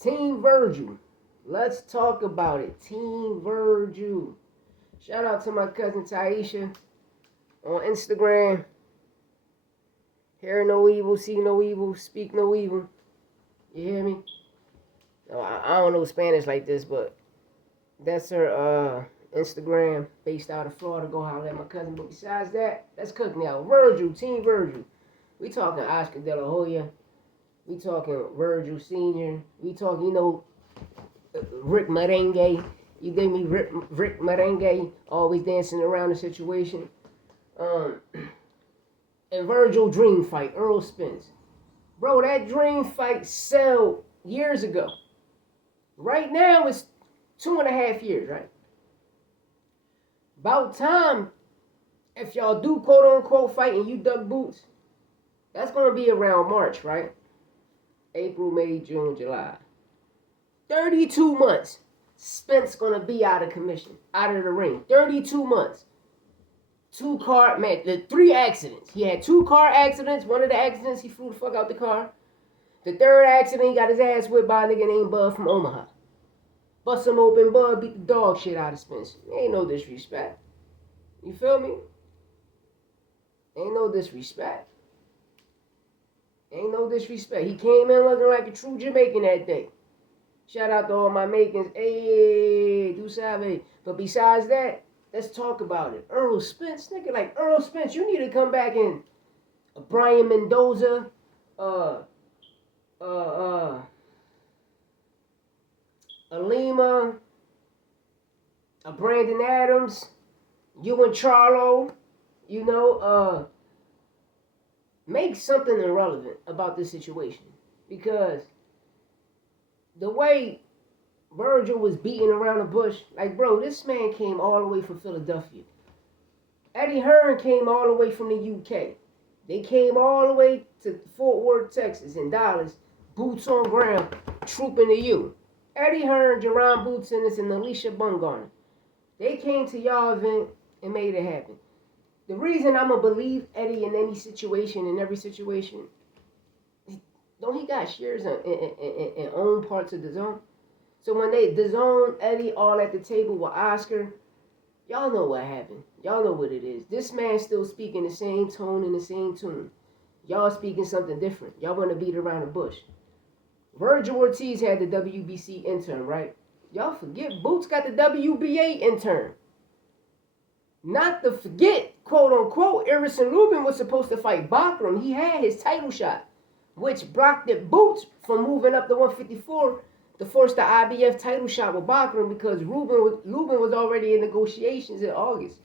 Team Virgil. Let's talk about it. Team Virgil. Shout out to my cousin Taisha on Instagram. Hear no evil, see no evil, speak no evil. You hear me? I don't know Spanish like this, but that's her Instagram based out of Florida. Go holler at my cousin. But besides that, let's cook now. Virgil, Team Virgil. We talking Oscar De La Hoya. We talking Virgil Sr. We talking, Rick Merengue. You dig me? Rick Merengue always dancing around the situation. And Virgil dream fight, Errol Spence. Bro, that dream fight sold years ago. Right now it's 2.5 years, right? About time, if y'all do quote unquote fight and you duck boots, that's gonna be around March, right? April, May, June, July. 32 months. Spence gonna be out of commission, out of the ring. 32 months. 3 accidents. He had 2 car accidents. One of the accidents, he flew the fuck out the car. The 3rd accident, he got his ass whipped by a nigga named Bud from Omaha. Bust him open, Bud beat the dog shit out of Spence. Ain't no disrespect. You feel me? Ain't no disrespect. Ain't no disrespect. He came in looking like a true Jamaican that day. Shout out to all my Makins. Hey, do sabe. But besides that, let's talk about it. Errol Spence, nigga, like Errol Spence, you need to come back in. Brian Mendoza, Alima, Brandon Adams, you and Charlo, make something irrelevant about this situation. Because the way Virgil was beating around the bush, like, bro, this man came all the way from Philadelphia. Eddie Hearn came all the way from the UK. They came all the way to Fort Worth, Texas, and Dallas, boots on ground, trooping to you. Eddie Hearn, Jerron Boots Ennis, and Alicia Bumgarner. They came to y'all event and made it happen. The reason I'm going to believe Eddie in any situation, in every situation, don't he got shares in own parts of the zone? So when the zone, Eddie, all at the table with Oscar, y'all know what happened. Y'all know what it is. This man still speaking the same tone and the same tune. Y'all speaking something different. Y'all want to beat around the bush. Virgil Ortiz had the WBC intern, right? Y'all forget Boots got the WBA intern. Not to forget, quote unquote, Erison Rubin was supposed to fight Bachram. He had his title shot, which blocked the Boots from moving up to 154 to force the IBF title shot with Bachram because Rubin was already in negotiations in August.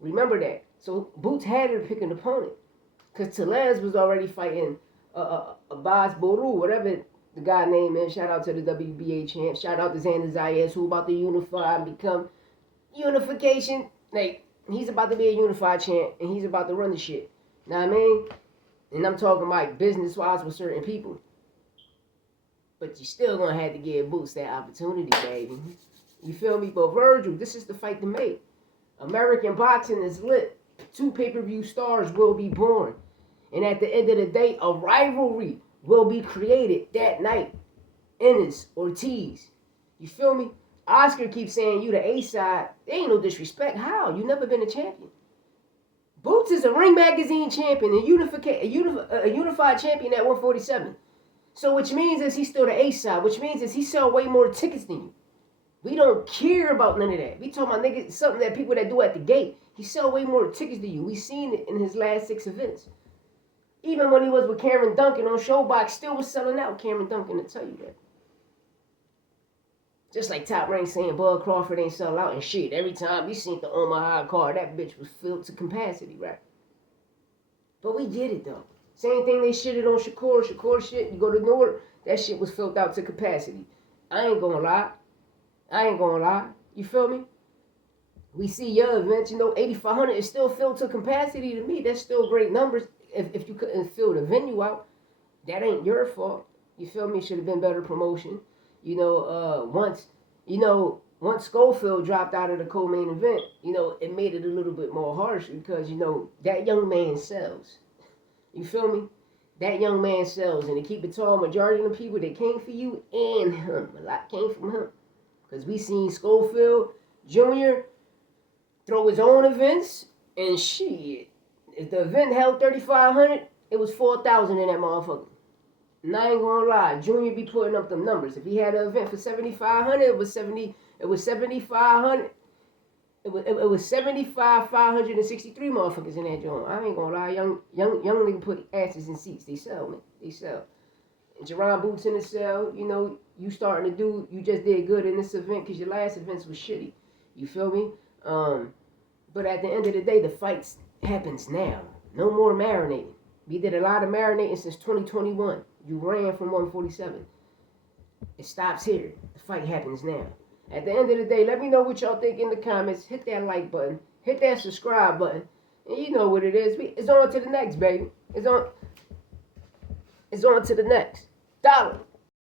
Remember that. So Boots had to pick an opponent because Tellez was already fighting Abbas Boru, whatever the guy name is. Shout out to the WBA champ. Shout out to Xander Zayas, who about to unify and become unification. Like, he's about to be a unified champ, and he's about to run the shit. Know what I mean? And I'm talking about business-wise with certain people. But you still gonna have to give Boots that opportunity, baby. You feel me? But Virgil, this is the fight to make. American boxing is lit. 2 pay-per-view stars will be born. And at the end of the day, a rivalry will be created that night. Ennis, Ortiz. You feel me? Oscar keeps saying you the A-side. There ain't no disrespect. How? You never been a champion. Boots is a Ring Magazine champion, a unified champion at 147. So which means is he's still the A-side. Which means is he sell way more tickets than you. We don't care about none of that. We talking about niggas, something that people that do at the gate. He sell way more tickets than you. We seen it in his last 6 events. Even when he was with Cameron Duncan on Showbox, still was selling out Cameron Duncan, to tell you that. Just like Top Rank saying Bud Crawford ain't sell out and shit. Every time we seen the Omaha card, that bitch was filled to capacity, right? But we get it, though. Same thing they shitted on Shakur. Shakur shit, you go to Newark, that shit was filled out to capacity. I ain't gonna lie. You feel me? We see your events, 8,500 is still filled to capacity to me. That's still great numbers. If you couldn't fill the venue out, that ain't your fault. You feel me? Should have been better promotion. Once Schofield dropped out of the co-main event, it made it a little bit more harsh because, that young man sells. You feel me? that young man sells. And to keep it tall, majority of the people that came for you and him, a lot came from him. Because we seen Schofield Jr. throw his own events, and shit, if the event held 3,500, it was 4,000 in that motherfucker. And I ain't gonna lie, Junior be putting up them numbers. If he had an event for 7,500, it was 7,500. It was 563 motherfuckers in that joint. I ain't gonna lie, young nigga put asses in seats. They sell, man. They sell. And Jerron Boots in the cell, you know, you starting to do, you just did good in this event because your last events was shitty. You feel me? But at the end of the day, the fights happens now. No more marinating. We did a lot of marinating since 2021. You ran from 147. It stops here. The fight happens now. At the end of the day, let me know what y'all think in the comments. Hit that like button. Hit that subscribe button. And you know what it is. It's on to the next, baby. It's on to the next. Dollar.